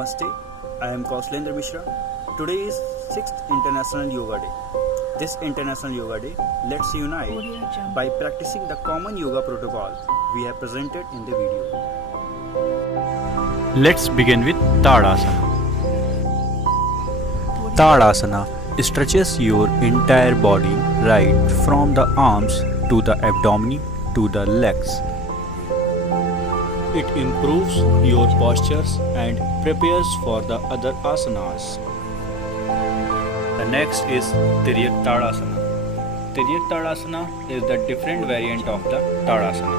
Namaste, I am Kauslendra Mishra. Today is 6th International Yoga Day. This International Yoga Day lets unite by practicing the common yoga protocol we have presented in the video. Let's begin with Tadasana. Tadasana stretches your entire body right from the arms to the abdomen to the legs. It improves your postures and prepares for the other asanas. The next is Tiryak Tadasana. Tiryak Tadasana is the different variant of the Tadasana.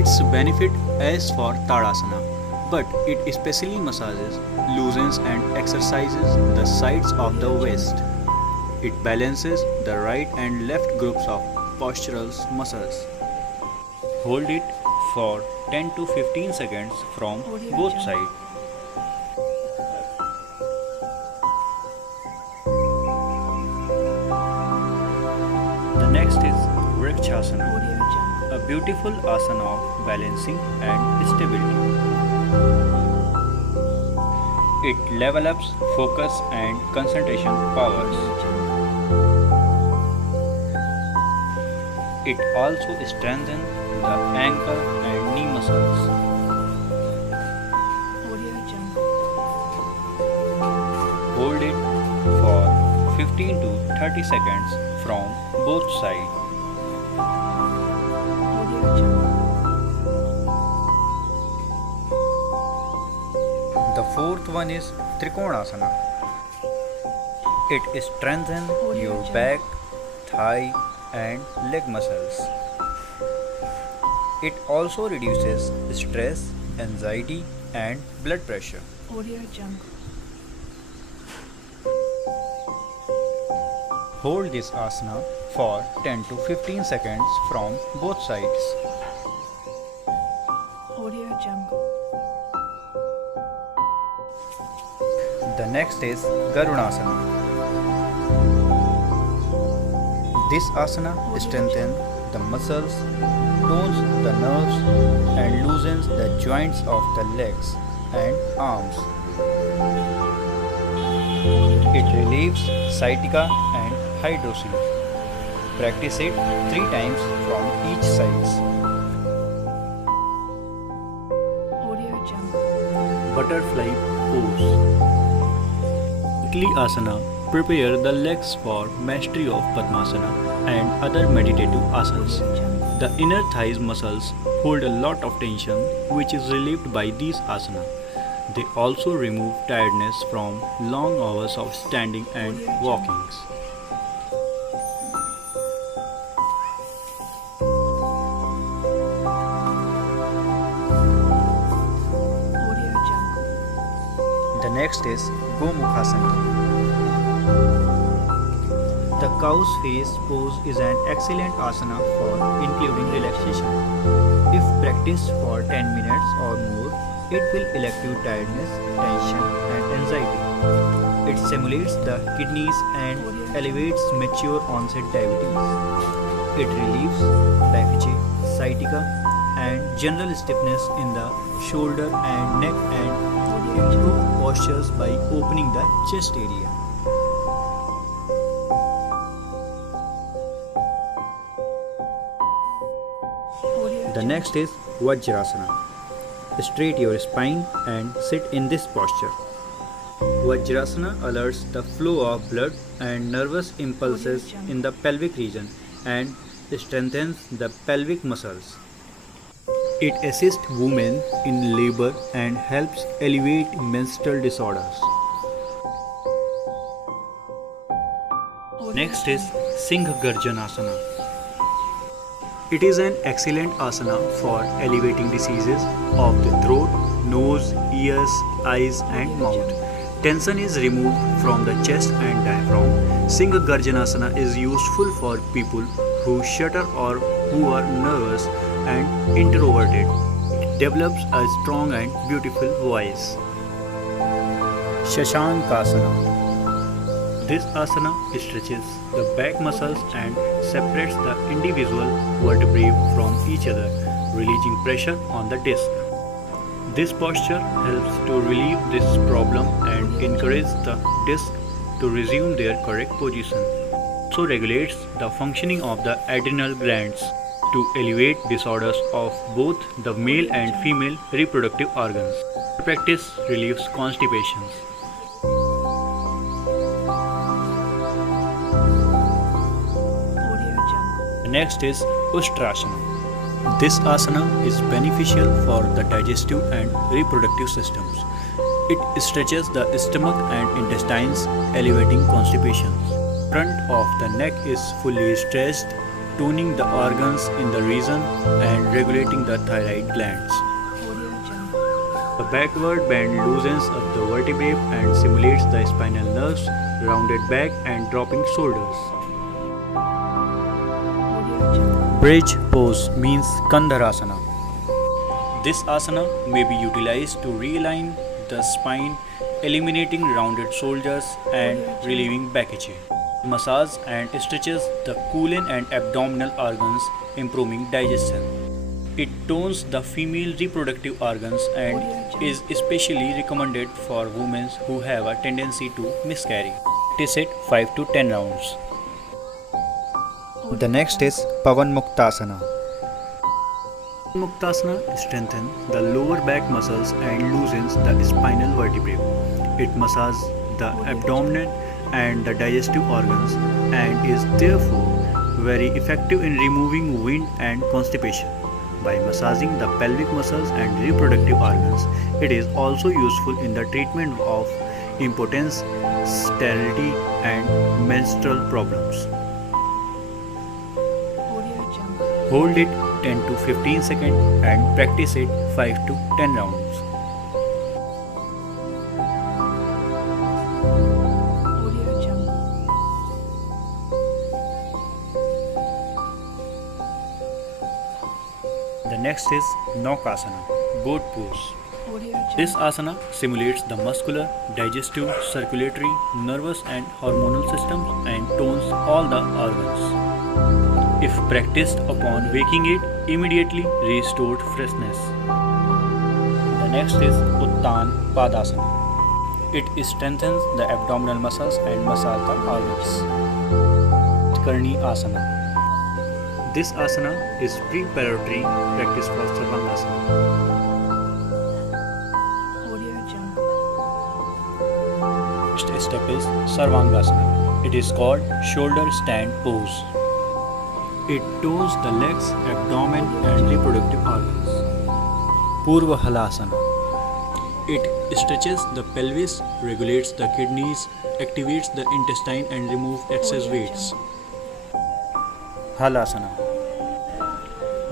Its benefit as for Tadasana, but it especially massages, loosens and exercises the sides of the waist. It balances the right and left groups of postural muscles. Hold it for 10 to 15 seconds from both sides. The next is Vrikshasana, a beautiful asana of balancing and stability. It develops focus and concentration powers. It also strengthens the ankle and knee muscles. Hold it for 15 to 30 seconds from both sides. The fourth one is Trikonasana. It strengthens your back, thigh and leg muscles. It also reduces stress, anxiety and blood pressure. Hold this asana for 10 to 15 seconds from both sides. The next is Garudasana. This asana strengthens the muscles, tones the nerves and loosens the joints of the legs and arms. It relieves sciatica and hydrocele. Practice it 3 times from each side. Butterfly pose. Weekly asana prepare the legs for mastery of Padmasana and other meditative asanas. The inner thighs muscles hold a lot of tension which is relieved by these asanas. They also remove tiredness from long hours of standing and walkings. The next is Gomukhasana. The cow's face pose is an excellent asana for including relaxation. If practiced for 10 minutes or more, it will elicit tiredness, tension and anxiety. It stimulates the kidneys and elevates mature onset diabetes. It relieves diaphysia, sciatica and general stiffness in the shoulder and neck and improves postures by opening the chest area. The next is Vajrasana. Straight your spine and sit in this posture. Vajrasana alerts the flow of blood and nervous impulses in the pelvic region and strengthens the pelvic muscles. It assists women in labor and helps alleviate menstrual disorders. Next is Singha Garjanasana. It is an excellent asana for elevating diseases of the throat, nose, ears, eyes and mouth. Tension is removed from the chest and diaphragm. Singha Garjanasana is useful for people who shudder or who are nervous and introverted. It develops a strong and beautiful voice. Shashankasana. This asana stretches the back muscles and separates the individual vertebrae from each other, releasing pressure on the disc. This posture helps to relieve this problem and encourage the disc to resume their correct position. Also regulates the functioning of the adrenal glands to alleviate disorders of both the male and female reproductive organs. The practice relieves constipation. Next is Ustrasana. This asana is beneficial for the digestive and reproductive systems. It stretches the stomach and intestines, alleviating constipation. Front of the neck is fully stretched, tuning the organs in the region and regulating the thyroid glands. The backward bend loosens up the vertebrae and simulates the spinal nerves, rounded back and dropping shoulders. Bridge pose means Kandharasana. This asana may be utilized to realign the spine, eliminating rounded shoulders and relieving backache. Massage and stretches the colon and abdominal organs, improving digestion. It tones the female reproductive organs and is especially recommended for women who have a tendency to miscarry. Practice it 5 to 10 rounds. The next is Pavan Muktasana. Muktasana strengthens the lower back muscles and loosens the spinal vertebrae. It massages the abdomen and the digestive organs and is therefore very effective in removing wind and constipation. By massaging the pelvic muscles and reproductive organs, it is also useful in the treatment of impotence, sterility, and menstrual problems. Hold it 10 to 15 seconds and practice it 5 to 10 rounds. The next is Naukasana, goat pose. This asana simulates the muscular, digestive, circulatory, nervous and hormonal systems and tones all the organs. If practiced upon waking it, immediately restored freshness. The next is Uttan Padasana. It strengthens the abdominal muscles and massages the organs. Karni Asana. This asana is preparatory practice for Sarvangasana. Next step is Sarvangasana. It is called shoulder stand pose. It tones the legs, abdomen and reproductive organs. Purva Halasana. It stretches the pelvis, regulates the kidneys, activates the intestine and removes excess weights. Halasana.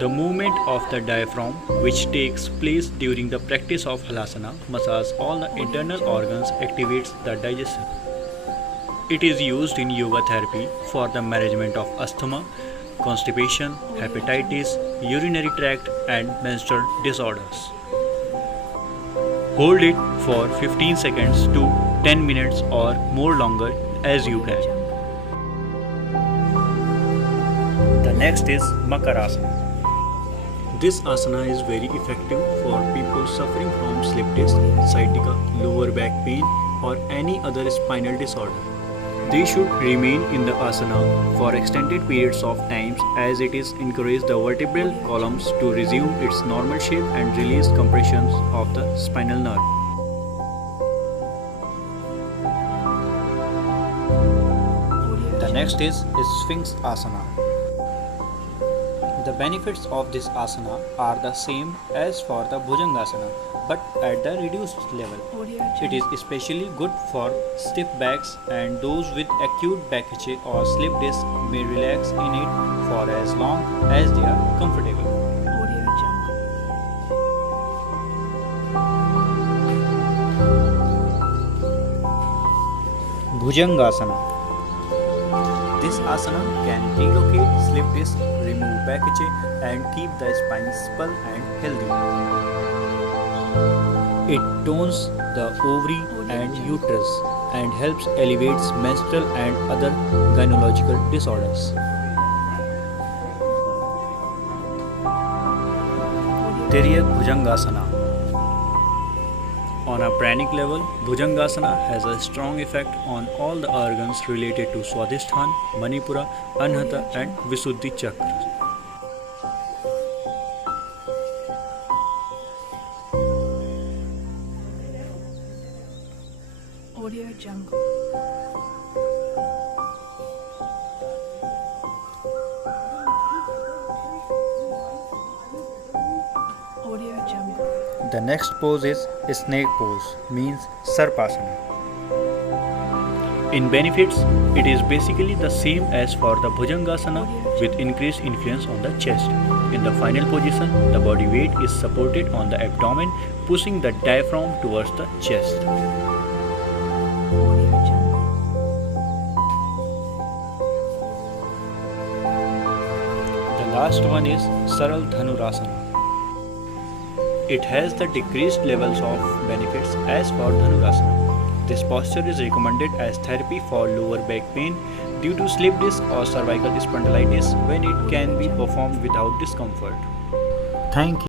The movement of the diaphragm, which takes place during the practice of Halasana, massages all the internal organs, activates the digestion. It is used in yoga therapy for the management of asthma, constipation, hepatitis, urinary tract and menstrual disorders. Hold it for 15 seconds to 10 minutes or more longer as you can. The next is Makarasana. This asana is very effective for people suffering from slip disc, sciatica, lower back pain or any other spinal disorder. They should remain in the asana for extended periods of time as it is encourages the vertebral columns to resume its normal shape and release compressions of the spinal nerve. The next is Sphinx Asana. The benefits of this asana are the same as for the Bhujangasana, but at the reduced level. It is especially good for stiff backs, and those with acute backache or slip disc may relax in it for as long as they are comfortable. Bhujangasana. This asana can relocate slip disc, remove backache and keep the spine supple and healthy. It tones the ovary and uterus and helps alleviate menstrual and other gynecological disorders. Tiryak Bhujangasana. On a pranic level, Bhujangasana has a strong effect on all the organs related to Swadhisthana, Manipura, Anahata and Visuddhi chakras. Audio Jungle. Audio Jungle. The next pose is snake pose, means Sarpasana. In benefits, it is basically the same as for the Bhujangasana with increased influence on the chest. In the final position, the body weight is supported on the abdomen, pushing the diaphragm towards the chest. Audio Jungle. The last one is Saral Dhanurasana. It has the decreased levels of benefits as for Dhanurasana. This posture is recommended as therapy for lower back pain due to slip disc or cervical spondylitis when it can be performed without discomfort. Thank you.